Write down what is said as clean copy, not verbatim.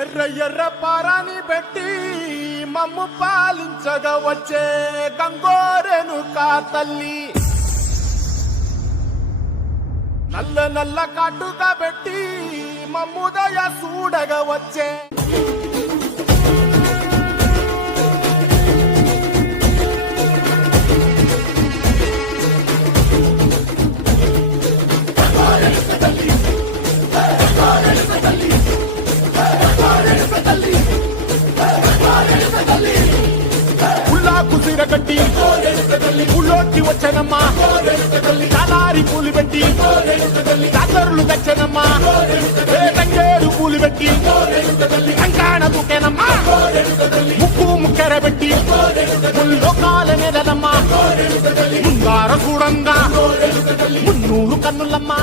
ఎర్ర ఎర్ర పారాని పెట్టి మమ్ము పాలించగా వచ్చే గంగోరెను కా తల్లి, నల్ల నల్ల కాటుగా పెట్టి మమ్ముదయ చూడగా వచ్చే కుసిరగట్టి పుల్లోకి వచ్చనమ్మా, చాలారి పూలు పెట్టి దాతరులు తెచ్చనమ్మా, తంగేరు పూలు పెట్టి కంకాణ దూకేనమ్మా, ముక్కు ముక్కెర పెట్టి ముల్లోకాల నెలలమ్మా, ముంగార చూడంగా మున్నూరు కన్నులమ్మా.